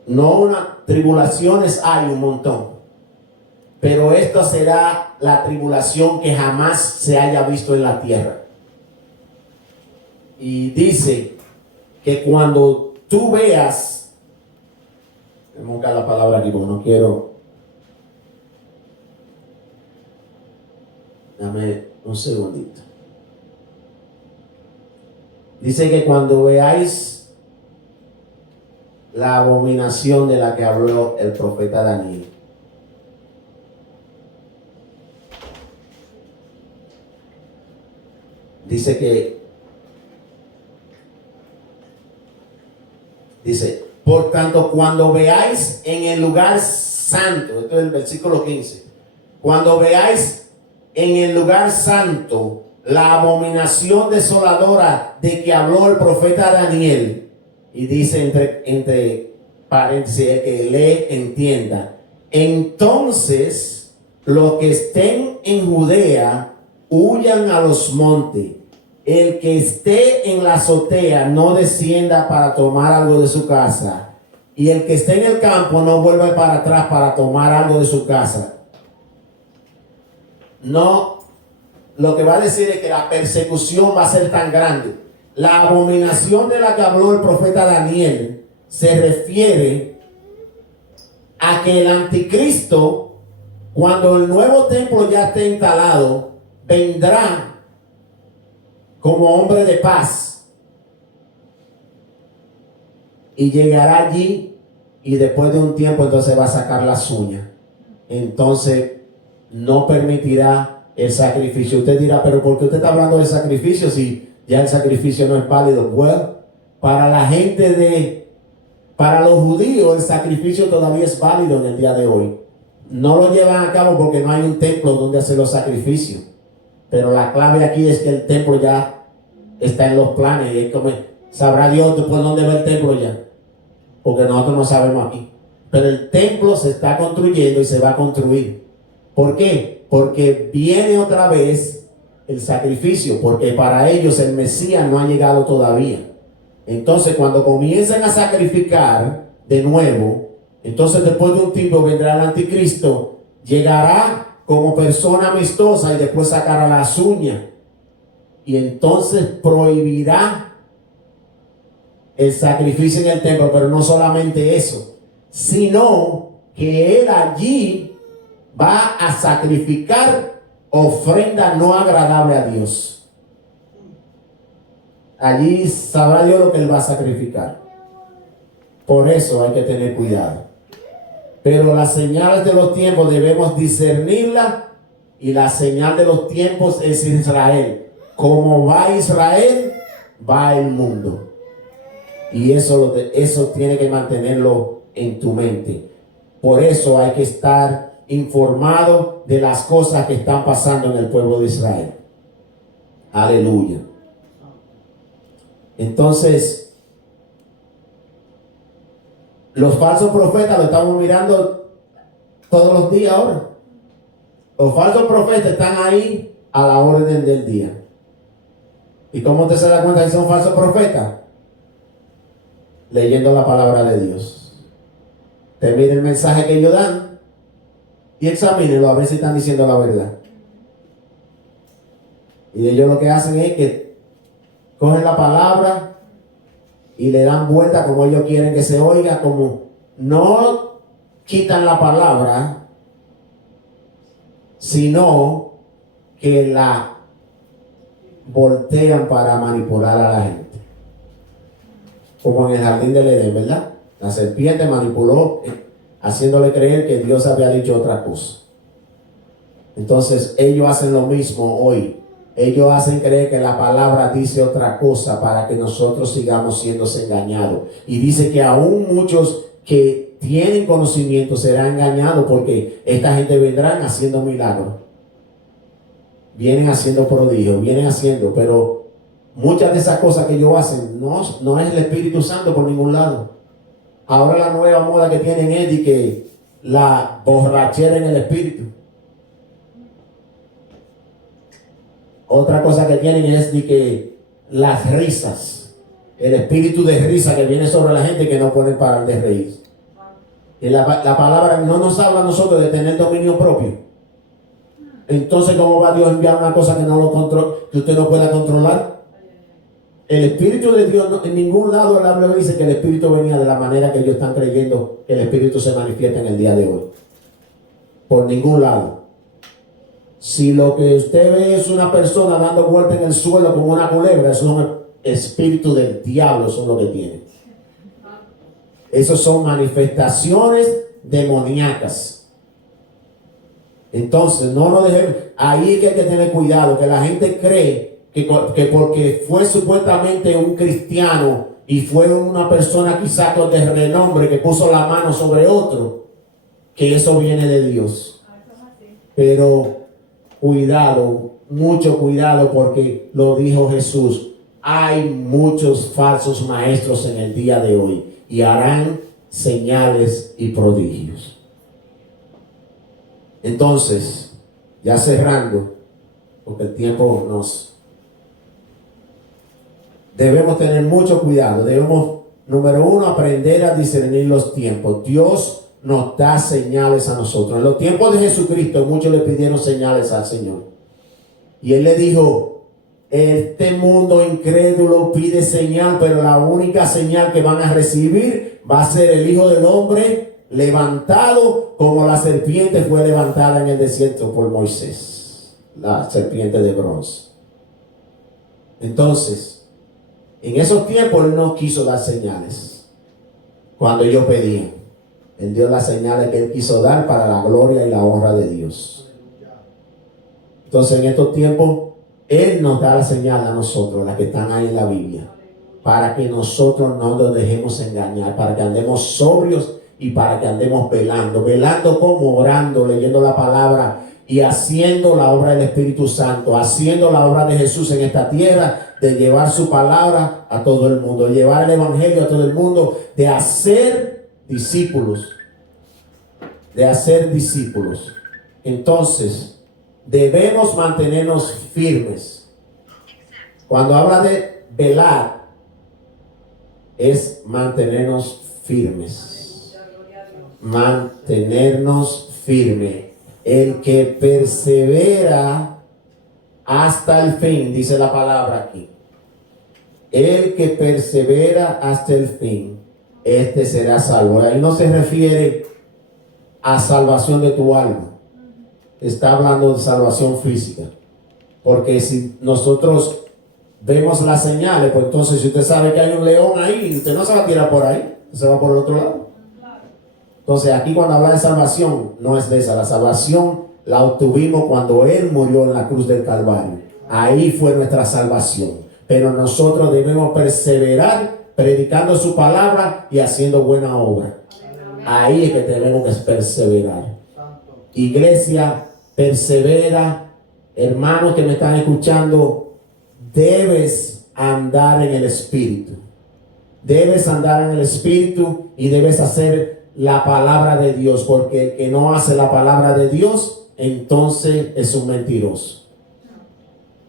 No una tribulaciones, hay un montón. Pero esta será la tribulación que jamás se haya visto en la tierra. Y dice que cuando tú veas, voy a buscar la palabra aquí porque no quiero. Dame un segundito. Dice que cuando veáis la abominación de la que habló el profeta Daniel. Dice, por tanto, cuando veáis en el lugar santo, esto es el versículo 15, cuando veáis en el lugar santo la abominación desoladora de que habló el profeta Daniel, y dice entre paréntesis, el que lee entienda, entonces los que estén en Judea huyan a los montes. El que esté en la azotea no descienda para tomar algo de su casa, y el que esté en el campo no vuelva para atrás para tomar algo de su casa. No, lo que va a decir es que la persecución va a ser tan grande La abominación de la que habló el profeta Daniel se refiere a que el anticristo, cuando el nuevo templo ya esté instalado, vendrá como hombre de paz y llegará allí, y después de un tiempo entonces va a sacar las uñas. Entonces no permitirá el sacrificio. Usted dirá, pero ¿por qué usted está hablando de sacrificio si ya el sacrificio no es válido? Bueno, para los judíos el sacrificio todavía es válido en el día de hoy. No lo llevan a cabo porque no hay un templo donde hacer los sacrificios. Pero la clave aquí es que el templo ya está en los planes. Y es como, sabrá Dios por dónde va el templo ya. Porque nosotros no sabemos aquí. Pero el templo se está construyendo y se va a construir. ¿Por qué? Porque viene otra vez el sacrificio. Porque para ellos el Mesías no ha llegado todavía. Entonces cuando comiencen a sacrificar de nuevo, entonces después de un tiempo vendrá el anticristo, llegará como persona amistosa y después sacará las uñas. Y entonces prohibirá el sacrificio en el templo, pero no solamente eso, sino que él allí va a sacrificar ofrenda no agradable a Dios. Allí sabrá Dios lo que él va a sacrificar. Por eso hay que tener cuidado. Pero las señales de los tiempos debemos discernirlas, y la señal de los tiempos es Israel. Como va Israel, va el mundo. Y eso tiene que mantenerlo en tu mente. Por eso hay que estar informado de las cosas que están pasando en el pueblo de Israel. Aleluya. Entonces, los falsos profetas lo estamos mirando todos los días ahora. Los falsos profetas están ahí a la orden del día. ¿Y cómo usted se da cuenta que son falsos profetas? Leyendo la palabra de Dios. Te mire el mensaje que ellos dan y examínelo a ver si están diciendo la verdad. Y ellos lo que hacen es que cogen la palabra y le dan vuelta como ellos quieren que se oiga, como no quitan la palabra, sino que la voltean para manipular a la gente. Como en el jardín del Edén, ¿verdad? La serpiente manipuló, haciéndole creer que Dios había dicho otra cosa. Entonces ellos hacen lo mismo hoy. Ellos hacen creer que la palabra dice otra cosa para que nosotros sigamos siendo engañados. Y dice que aún muchos que tienen conocimiento serán engañados, porque esta gente vendrán haciendo milagros. Vienen haciendo prodigios, vienen haciendo, pero muchas de esas cosas que ellos hacen no es el Espíritu Santo por ningún lado. Ahora la nueva moda que tienen es de que la borrachera en el Espíritu. Otra cosa que tienen es de que las risas, el espíritu de risa que viene sobre la gente, que no pueden parar de reír. Y la palabra no nos habla a nosotros de tener dominio propio. Entonces, ¿cómo va Dios a enviar una cosa que usted no pueda controlar? El Espíritu de Dios, en ningún lado de la Biblia dice que el Espíritu venía de la manera que ellos están creyendo que el Espíritu se manifiesta en el día de hoy. Por ningún lado. Si lo que usted ve es una persona dando vuelta en el suelo como una culebra, eso es un espíritu del diablo, eso es lo que tiene. Esas son manifestaciones demoníacas. Entonces, no nos dejemos. Ahí es que hay que tener cuidado, que la gente cree que porque fue supuestamente un cristiano y fue una persona quizás de renombre que puso la mano sobre otro, que eso viene de Dios. Pero cuidado, mucho cuidado, porque lo dijo Jesús. Hay muchos falsos maestros en el día de hoy y harán señales y prodigios. Entonces, ya cerrando, porque el tiempo debemos tener mucho cuidado. Debemos, número uno, aprender a discernir los tiempos. Dios nos da señales a nosotros. En los tiempos de Jesucristo, muchos le pidieron señales al Señor. Y Él le dijo, Este mundo incrédulo pide señal, pero la única señal que van a recibir va a ser el Hijo del Hombre levantado como la serpiente fue levantada en el desierto por Moisés, la serpiente de bronce. Entonces, en esos tiempos Él no quiso dar señales. Cuando ellos pedían, Él dio las señales que Él quiso dar para la gloria y la honra de Dios. Entonces, en estos tiempos, Él nos da la señal a nosotros, las que están ahí en la Biblia, para que nosotros no nos dejemos engañar, para que andemos sobrios y para que andemos velando. Velando como orando, leyendo la palabra y haciendo la obra del Espíritu Santo, haciendo la obra de Jesús en esta tierra, de llevar su palabra a todo el mundo, de llevar el Evangelio a todo el mundo, de hacer discípulos, de hacer discípulos. Entonces, debemos mantenernos firmes. Cuando habla de velar, es mantenernos firmes. Mantenernos firmes. El que persevera hasta el fin, dice la palabra aquí. El que persevera hasta el fin, este será salvo. Ahí no se refiere a salvación de tu alma. Está hablando de salvación física. Porque si nosotros vemos las señales, pues entonces si usted sabe que hay un león ahí, usted no se va a tirar por ahí, se va por el otro lado. Entonces aquí cuando habla de salvación, no es de esa. La salvación la obtuvimos cuando Él murió en la cruz del Calvario. Ahí fue nuestra salvación. Pero nosotros debemos perseverar predicando su palabra y haciendo buena obra. Ahí es que tenemos que perseverar. Iglesia, persevera. Hermanos que me están escuchando, debes andar en el Espíritu. Debes andar en el Espíritu y debes hacer la palabra de Dios, porque el que no hace la palabra de Dios, entonces es un mentiroso.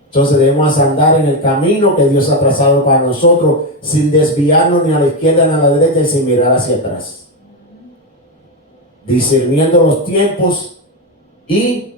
Entonces debemos andar en el camino que Dios ha trazado para nosotros, sin desviarnos ni a la izquierda ni a la derecha y sin mirar hacia atrás. Discerniendo los tiempos y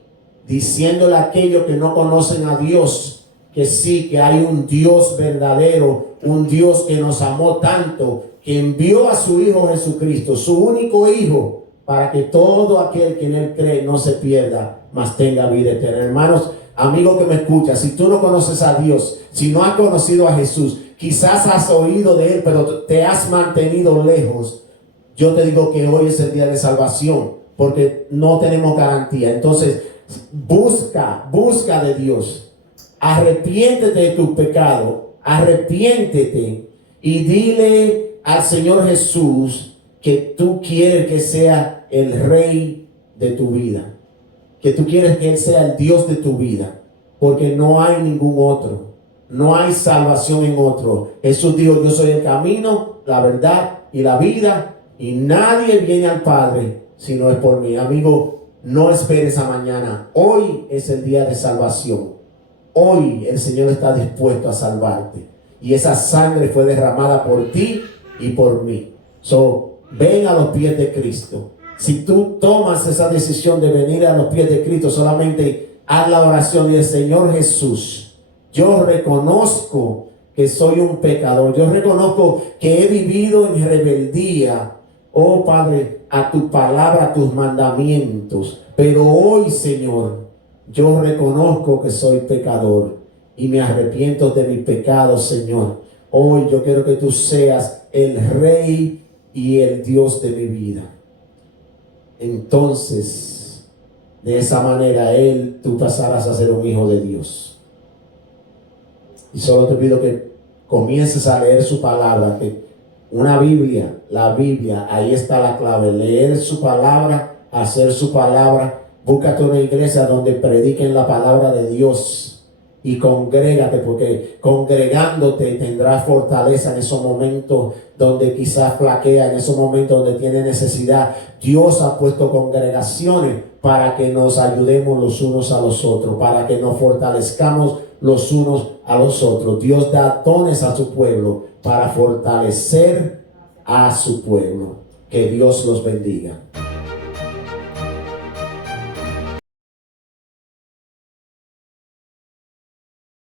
diciéndole a aquellos que no conocen a Dios, que sí, que hay un Dios verdadero, un Dios que nos amó tanto, que envió a su Hijo Jesucristo, su único Hijo, para que todo aquel que en Él cree no se pierda, mas tenga vida eterna. Hermanos, amigo que me escucha, si tú no conoces a Dios, si no has conocido a Jesús, quizás has oído de Él, pero te has mantenido lejos, yo te digo que hoy es el día de salvación, porque no tenemos garantía. Entonces, busca de Dios, arrepiéntete de tu pecado, arrepiéntete y dile al Señor Jesús que tú quieres que sea el Rey de tu vida, que tú quieres que Él sea el Dios de tu vida, porque no hay ningún otro, no hay salvación en otro. Jesús dijo: yo soy el camino, la verdad y la vida, y nadie viene al Padre si no es por mí. Amigo, no esperes a mañana. Hoy es el día de salvación. Hoy el Señor está dispuesto a salvarte, y esa sangre fue derramada por ti y por mí. Ven a los pies de Cristo. Si tú tomas esa decisión de venir a los pies de Cristo, solamente haz la oración y el Señor Jesús, yo reconozco que soy un pecador. Yo reconozco que he vivido en rebeldía, oh Padre, a tu palabra, a tus mandamientos. Pero hoy, Señor, yo reconozco que soy pecador y me arrepiento de mis pecados, Señor. Hoy yo quiero que tú seas el Rey y el Dios de mi vida. Entonces, de esa manera, tú pasarás a ser un hijo de Dios. Y solo te pido que comiences a leer su palabra, que una Biblia, la Biblia, ahí está la clave. Leer su palabra, hacer su palabra. Búscate una iglesia donde prediquen la palabra de Dios. Y congrégate, porque congregándote tendrás fortaleza en esos momentos donde quizás flaquea, en esos momentos donde tiene necesidad. Dios ha puesto congregaciones para que nos ayudemos los unos a los otros, para que nos fortalezcamos los unos a los otros. Dios da dones a su pueblo para fortalecer a su pueblo. Que Dios los bendiga.